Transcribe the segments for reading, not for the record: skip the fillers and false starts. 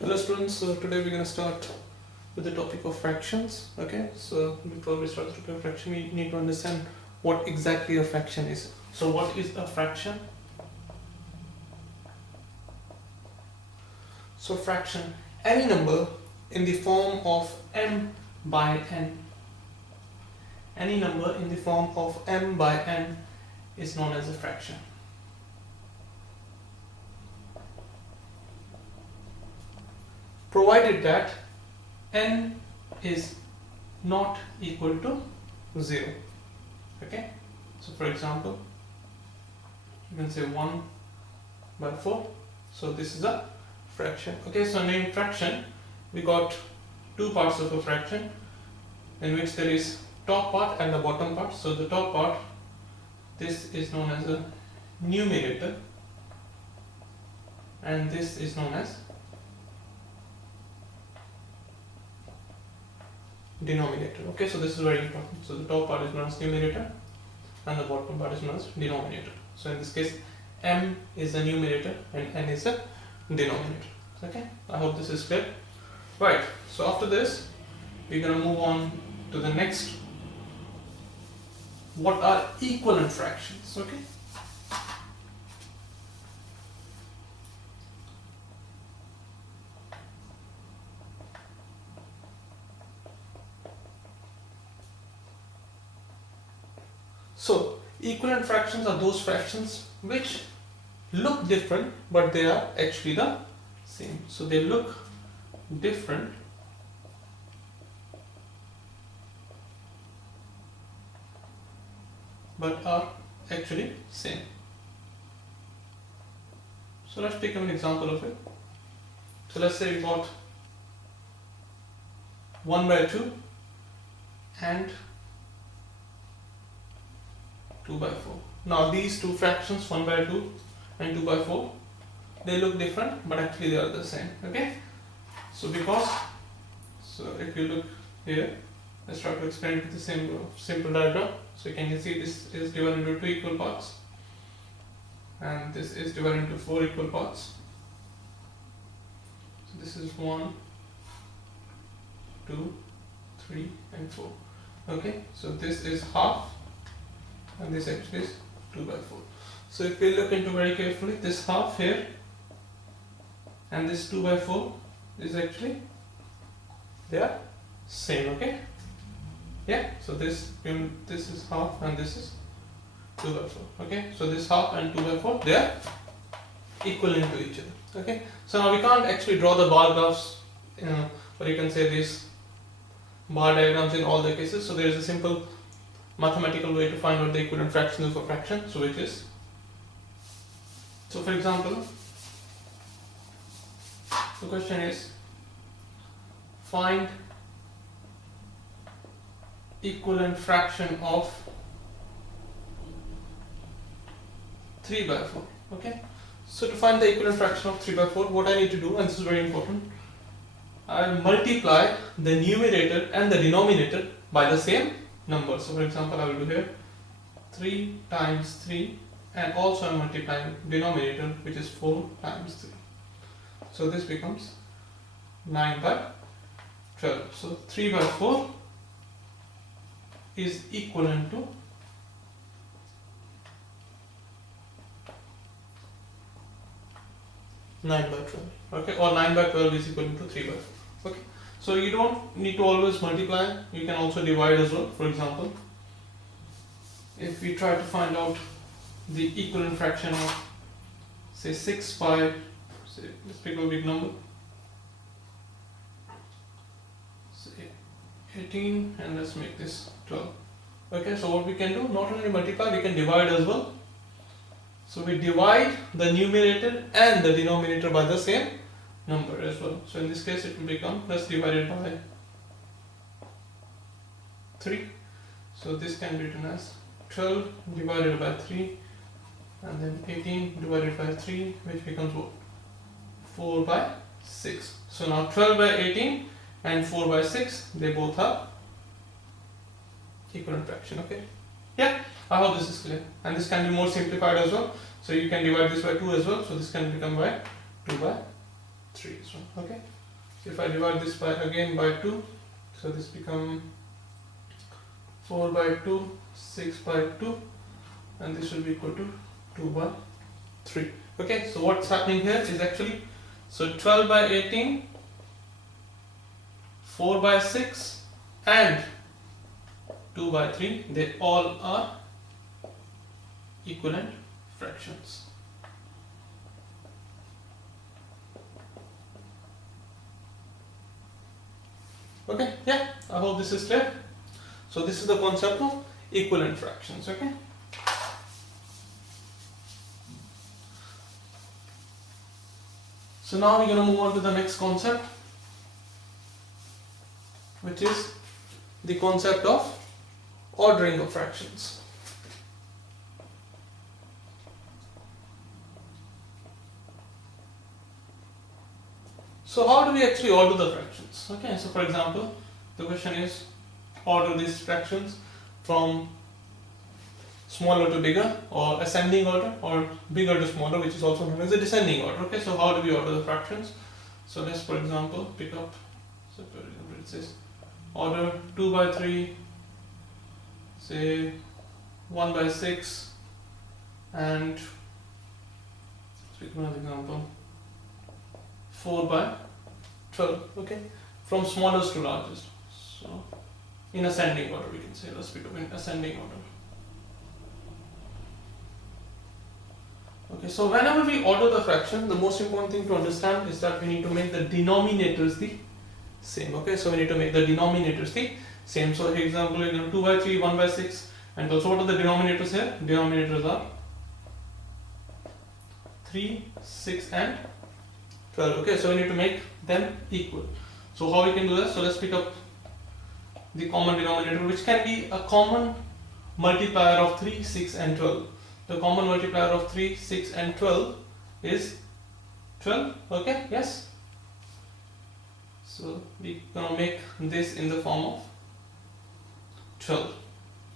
Hello students, so today we're going to start with the topic of fractions. Okay, so before we start the topic of fraction, we need to understand what exactly a fraction is. So what is a fraction? So fraction, any number in the form of m by n. Any number in the form of m by n is known as a fraction. Provided that n is not equal to 0. Okay, so for example, you can say 1 by 4. So this is a fraction. Okay, so in fraction we got two parts of a fraction in which there is top part and the bottom part. So the top part, this is known as a numerator and this is known as denominator. Okay, so this is very important. So the top part is known as numerator and the bottom part is known as denominator. So in this case, m is the numerator and n is the denominator. Okay, I hope this is clear. Right, so after this we're going to move on to the next. What are equivalent fractions? Okay, so equivalent fractions are those fractions which look different but they are actually the same. So they look different but are actually same. So let's take an example of it. So let's say we got 1 by 2 and 2 by 4. Now these two fractions, 1 by 2 and 2 by 4, they look different but actually they are the same. Okay, so if you look here, let's try to explain it with the same simple diagram. So you can see this is divided into 2 equal parts and this is divided into 4 equal parts. So this is 1, 2, 3 and 4. Okay, so this is half and this actually is 2 by 4. So if we look into very carefully, this half here and this 2 by 4 is actually, they are same. Okay, yeah, so this is half and this is 2 by 4. Okay, so this half and 2 by 4, they are equivalent to each other. Okay, so now we can't actually draw the bar graphs, or you can say these bar diagrams in all the cases. So there is a simple mathematical way to find out the equivalent fractions of a fraction. So which is, so for example, the question is find equivalent fraction of 3 by 4. Okay, so to find the equivalent fraction of 3 by 4, what I need to do, and this is very important, I multiply the numerator and the denominator by the same number. So for example, I will do here 3 times 3 and also I am multiplying denominator, which is 4 times 3. So this becomes 9 by 12. So 3 by 4 is equivalent to 9 by 12. Okay, or 9 by 12 is equivalent to 3 by 4. Okay, so you don't need to always multiply, you can also divide as well. For example, if we try to find out the equivalent fraction of, say, 6 by, say, let's pick a big number, say 18, and let's make this 12. Okay, so what we can do, not only multiply, we can divide as well. So we divide the numerator and the denominator by the same number as well. So in this case it will become plus divided by 3. So this can be written as 12 divided by 3 and then 18 divided by 3, which becomes what? 4 by 6. So now 12 by 18 and 4 by 6, they both are equivalent fraction. Okay, yeah, I hope this is clear, and this can be more simplified as well. So you can divide this by 2 as well, so this can become by 2 by 3 is 1. Okay, so if I divide this by again by 2, so this become 4 by 2, 6 by 2, and this will be equal to 2 by 3. Okay, so what's happening here is actually, so 12 by 18, 4 by 6 and 2 by 3, they all are equivalent fractions. Okay, yeah, I hope this is clear. So this is the concept of equivalent fractions. Okay, so now we're going to move on to the next concept, which is the concept of ordering of fractions. So how do we actually order the fractions? Okay, so for example, the question is order these fractions from smaller to bigger, or ascending order, or bigger to smaller, which is also known as a descending order. Okay, so how do we order the fractions? So let's, for example, pick up, so for example it says order 2 by 3, say 1 by 6, and let's pick another example, 4 by 12. Okay, from smallest to largest. So in ascending order, we can say, let's pick up in ascending order. Okay, so whenever we order the fraction, the most important thing to understand is that we need to make the denominators the same. Okay, so we need to make the denominators the same. So for example, 2 by 3, 1 by 6, and also what are the denominators here? Denominators are 3, 6 and 12. Okay, so we need to make them equal. So how we can do this? So let's pick up the common denominator, which can be a common multiplier of 3, 6 and 12. The common multiplier of 3, 6 and 12 is 12. Okay, yes. So we gonna make this in the form of 12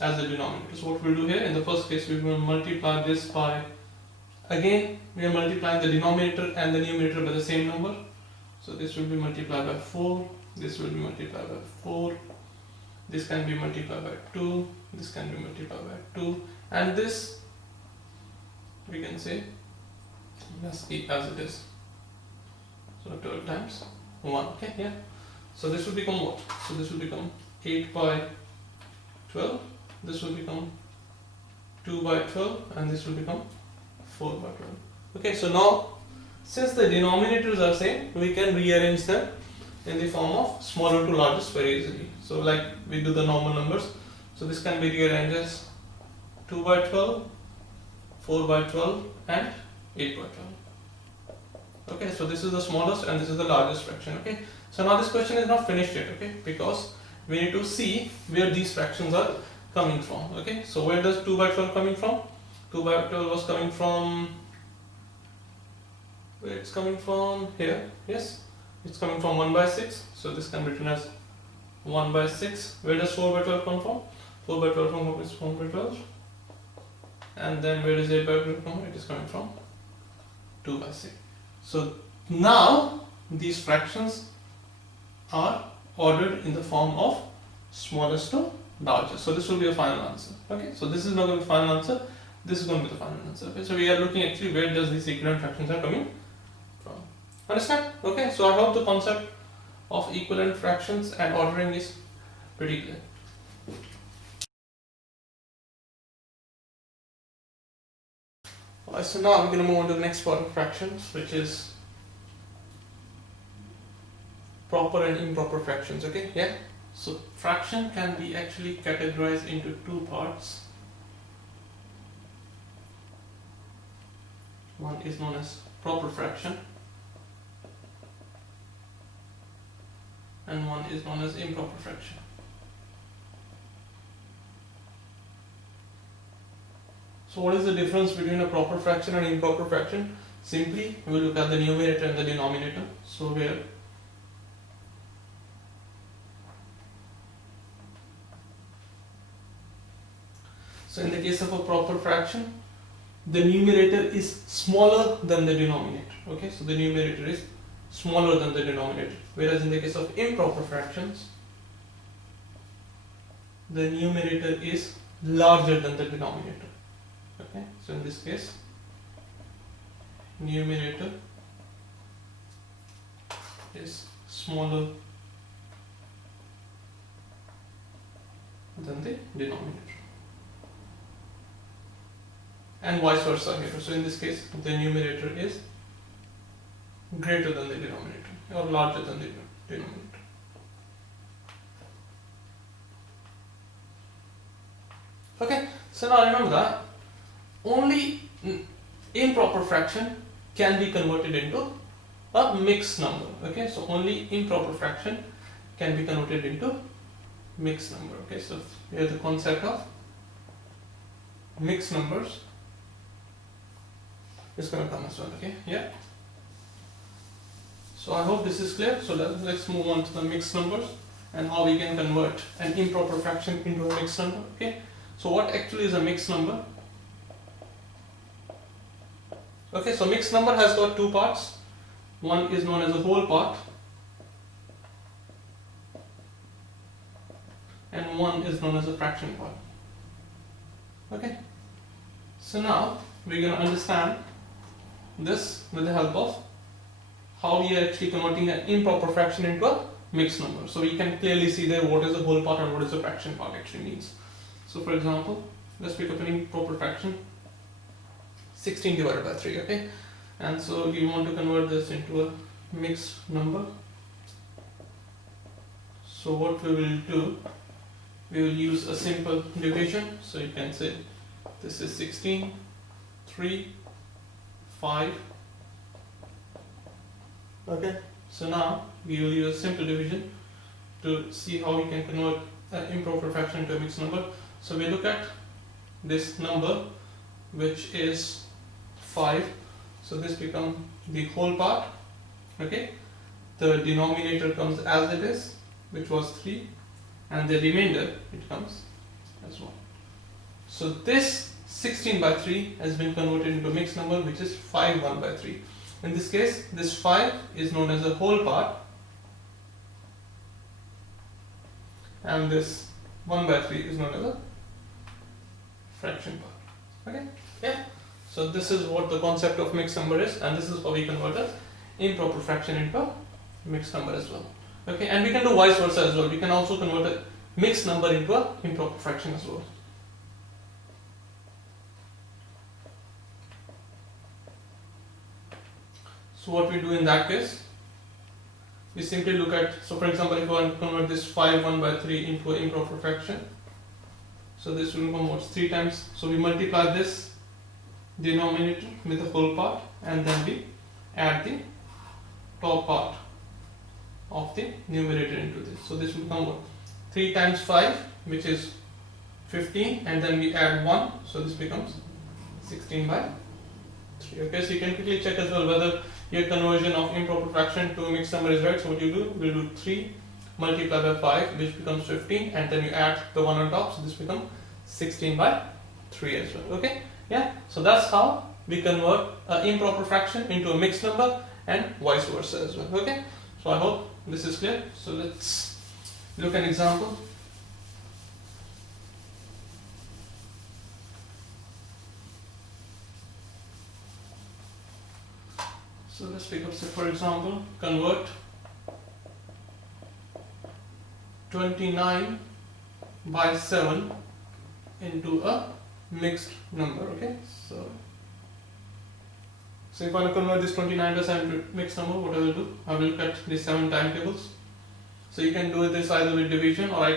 as the denominator. So what we'll do here, in the first case, we will multiply this by, again we are multiplying the denominator and the numerator by the same number. So this will be multiplied by 4, this will be multiplied by 4, this can be multiplied by 2, this can be multiplied by 2, and this we can say let's keep as it is. So 12 times 1. Okay, yeah. So this will become what? So this will become 8 by 12, this will become 2 by 12, and this will become 4 by 12. Okay, so now since the denominators are same, we can rearrange them in the form of smaller to largest very easily. So like we do the normal numbers. So this can be rearranged as 2 by 12, 4 by 12 and 8 by 12. Okay, so this is the smallest and this is the largest fraction. Okay, so now this question is not finished yet. Okay, because we need to see where these fractions are coming from. Okay, so where does 2 by 12 coming from? 2 by 12 was coming from, where it's coming from, here. Yes, it's coming from 1 by 6. So this can be written as 1 by 6. Where does 4 by 12 come from? 4 by 12 from is 4 by 12. And then where is 8 by 12 from? It is coming from 2 by 6. So now these fractions are ordered in the form of smallest to largest. So this will be a final answer. Okay, so this is not going to be the final answer. This is going to be the final answer. Okay, so we are looking actually where does these equivalent fractions are coming from. Understand? Okay, so I hope the concept of equivalent fractions and ordering is pretty clear. Alright, so now we're going to move on to the next part of fractions, which is proper and improper fractions. Okay, yeah. So fraction can be actually categorized into two parts. One is known as proper fraction and one is known as improper fraction. So what is the difference between a proper fraction and improper fraction? Simply we will look at the numerator and the denominator. So where in the case of a proper fraction, the numerator is smaller than the denominator. Okay, so the numerator is smaller than the denominator, whereas in the case of improper fractions, the numerator is larger than the denominator. Okay, so in this case, numerator is smaller than the denominator, and vice versa here. So in this case, the numerator is greater than the denominator or larger than the denominator. Okay, so now remember that only improper fraction can be converted into a mixed number. Okay, so only improper fraction can be converted into mixed number. Okay, so here the concept of mixed numbers is going to come as well. Okay, yeah. So I hope this is clear. So let's move on to the mixed numbers and how we can convert an improper fraction into a mixed number. Okay, so what actually is a mixed number? Okay, so mixed number has got two parts. One is known as a whole part, and one is known as a fraction part. Okay, so now we're going to understand this with the help of how we are actually converting an improper fraction into a mixed number. So we can clearly see there what is the whole part and what is the fraction part actually means. So for example, let's pick up an improper fraction, 16 divided by 3. Okay, and so we want to convert this into a mixed number. So what we will do, we will use a simple division. So you can say this is 16, 3, 5. Okay, so now we will use a simple division to see how we can convert an improper fraction into a mixed number. So we look at this number, which is 5. So this becomes the whole part. Okay, the denominator comes as it is, which was 3, and the remainder it comes as 1. So this 16 by 3 has been converted into a mixed number, which is 5 1 by 3. In this case, this 5 is known as a whole part, and this 1 by 3 is known as a fraction part. Okay, yeah. So this is what the concept of mixed number is, and this is how we convert an improper fraction into a mixed number as well. Okay, and we can do vice versa as well. We can also convert a mixed number into an improper fraction as well. So what we do in that case, we simply look at, so for example, if I want to convert this 5 1 by 3 into an improper fraction, so this will become what, 3 times, so we multiply this denominator with the whole part, and then we add the top part of the numerator into this. So this will become what, 3 times 5, which is 15, and then we add 1, so this becomes 16 by 3. Okay, so you can quickly check as well whether your conversion of improper fraction to a mixed number is right. So what you do, we'll do 3 multiplied by 5, which becomes 15, and then you add the 1 on top, so this becomes 16 by 3 as well. Okay, yeah, so that's how we convert an improper fraction into a mixed number, and vice versa as well. Okay, so I hope this is clear. So let's look at an example. So let's pick up, say for example, convert 29 by 7 into a mixed number. Okay, so if I want to convert this 29 by 7 to mixed number, what I will do, I will look at the 7 timetables. So you can do this either with division, or you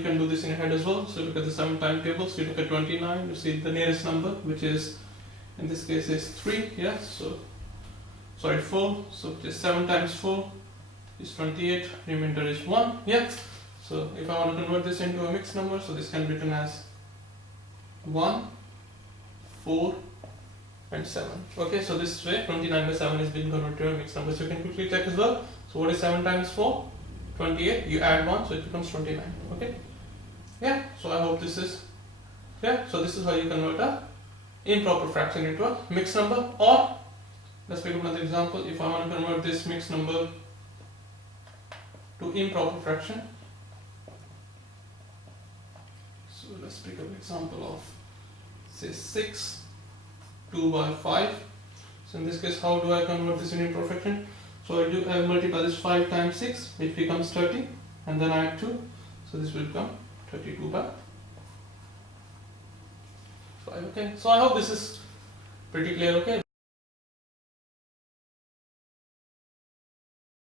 can do this in your head as well. So look at the 7 timetables. You look at 29, you see the nearest number, which is in this case is 3. Yeah, so sorry, 4. So just 7 times 4 is 28. Remainder is 1. Yeah. So if I want to convert this into a mixed number, so this can be written as 1, 4, and 7. Okay, so this way 29 by 7 is being converted to a mixed number. So you can quickly check as well. So what is 7 times 4? 28. You add 1, so it becomes 29. Okay. Yeah. So I hope this is, yeah. So this is how you convert a improper fraction into a mixed number, or Let's pick up another example. If I want to convert this mixed number to improper fraction, so let's pick up an example of say 6 2 by 5. So in this case, how do I convert this into improper fraction? So I multiply this 5 times 6, which becomes 30, and then I add 2, so this will become 32 by 5. Okay, so I hope this is pretty clear. Okay.